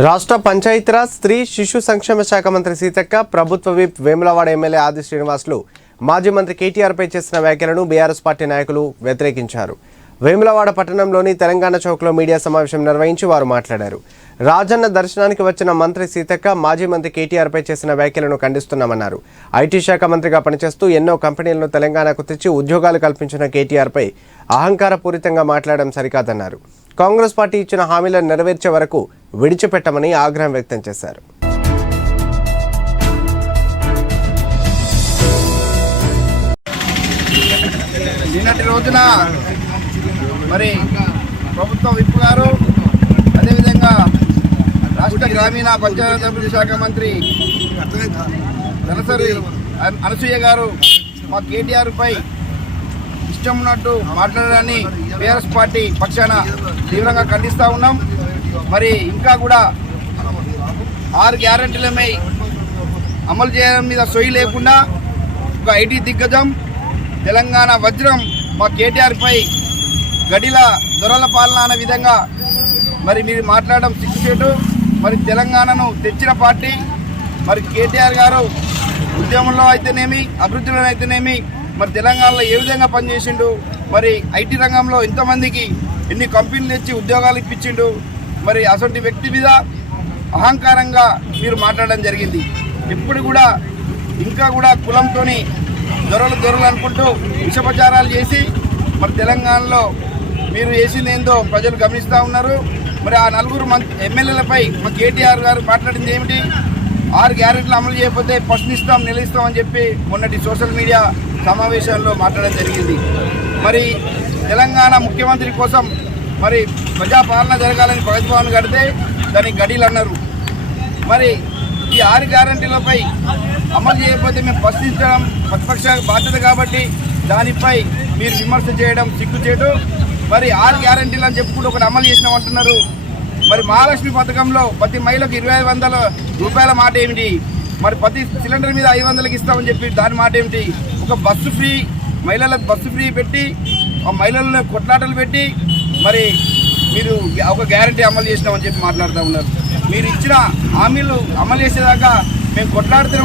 రాష్ట్ర పంచాయతీరాజ్ స్త్రీ శిశు సంక్షేమ శాఖ మంత్రి సీతక్క ప్రభుత్వ విప్ వేములవాడ ఎమ్మెల్యే ఆది శ్రీనివాసులు మాజీ మంత్రి కేటీఆర్పై చేసిన వ్యాఖ్యలను బీఆర్ఎస్ పార్టీ నాయకులు వ్యతిరేకించారు. వేములవాడ పట్టణంలోని తెలంగాణ చౌక్లో మీడియా సమావేశం నిర్వహించి వారు మాట్లాడారు. రాజన్న దర్శనానికి వచ్చిన మంత్రి సీతక్క మాజీ మంత్రి కేటీఆర్పై చేసిన వ్యాఖ్యలను ఖండిస్తున్నామన్నారు. ఐటీ శాఖ మంత్రిగా పనిచేస్తూ ఎన్నో కంపెనీలను తెలంగాణకు తెచ్చి ఉద్యోగాలు కల్పించిన కేటీఆర్పై అహంకారపూరితంగా మాట్లాడడం సరికాదన్నారు. కాంగ్రెస్ పార్టీ ఇచ్చిన హామీలను నెరవేర్చే వరకు విడిచిపెట్టమని ఆగ్రహం వ్యక్తం చేశారు. నిన్నటి రోజున మరి ప్రభుత్వ విప్పు గారు అదేవిధంగా రాష్ట్ర గ్రామీణ పంచాయతీ శాఖ మంత్రి ధనసరి అనసూయ గారు మా కేటీఆర్పై ఇష్టం ఉన్నట్టు మాట్లాడడాన్ని బీఆర్ఎస్ పార్టీ పక్షాన తీవ్రంగా ఖండిస్తూ ఉన్నాం. మరి ఇంకా కూడా ఆరు గ్యారంటీలమై అమలు చేయడం మీద సొయ్యి లేకుండా ఒక ఐటీ దిగ్గజం తెలంగాణ వజ్రం మా కేటీఆర్పై గడిల దొరల పాలన అనే విధంగా మరి మీరు మాట్లాడడం సిగ్గుచేటు. మరి తెలంగాణను తెచ్చిన పార్టీ మరి కేటీఆర్ గారు ఉద్యమంలో అయితేనేమి అభివృద్ధిలో అయితేనేమి మరి తెలంగాణలో ఏ విధంగా పనిచేసిండు? మరి ఐటీ రంగంలో ఎంతమందికి ఎన్ని కంపెనీలు ఇచ్చి ఉద్యోగాలు ఇప్పించిండు? మరి అటువంటి వ్యక్తి మీద అహంకారంగా మీరు మాట్లాడడం జరిగింది. ఎప్పుడు కూడా ఇంకా కూడా కులంతోని దొరలు దొరలు అనుకుంటూ విషప్రచారాలు చేసి మరి తెలంగాణలో మీరు చేసింది ఏందో ప్రజలు గమనిస్తూ ఉన్నారు. మరి ఆ నలుగురు మంత్రి ఎమ్మెల్యేలపై మా కేటీఆర్ గారు మాట్లాడింది ఏమిటి? ఆరు గ్యారెంట్లు అమలు చేయకపోతే ప్రశ్నిస్తాం నిలుస్తాం అని చెప్పి మొన్నటి సోషల్ మీడియా సమావేశాల్లో మాట్లాడడం జరిగింది. మరి తెలంగాణ ముఖ్యమంత్రి కోసం మరి ప్రజాపాలన జరగాలని ప్రగతిభవన్ కడితే దానికి గడీలు అన్నారు. మరి ఈ ఆరు గ్యారంటీలపై అమలు చేయకపోతే మేము ప్రశ్నించడం ప్రతిపక్ష బాధ్యత కాబట్టి దానిపై మీరు విమర్శ చేయడం సిగ్గు చేయడం మరి ఆరు గ్యారంటీలు అని చెప్పుకుంటూ ఒకటి అమలు చేసినాం అంటున్నారు. మరి మహాలక్ష్మి పథకంలో ప్రతి మహిళకు ఇరవై ఐదు వందల రూపాయల మాట ఏమిటి? మరి ప్రతి సిలిండర్ మీద ఐదు వందలకి ఇస్తామని చెప్పి దాని మాట ఏమిటి? ఒక బస్సు ఫ్రీ మహిళలకు బస్సు ఫ్రీ పెట్టి ఆ మహిళల్లో కొట్లాటలు పెట్టి మరి మీరు ఒక గ్యారంటీ అమలు చేసినామని చెప్పి మాట్లాడుతూ ఉన్నారు. మీరు ఇచ్చిన హామీలు అమలు చేసేదాకా మేము కొట్లాడుతూనే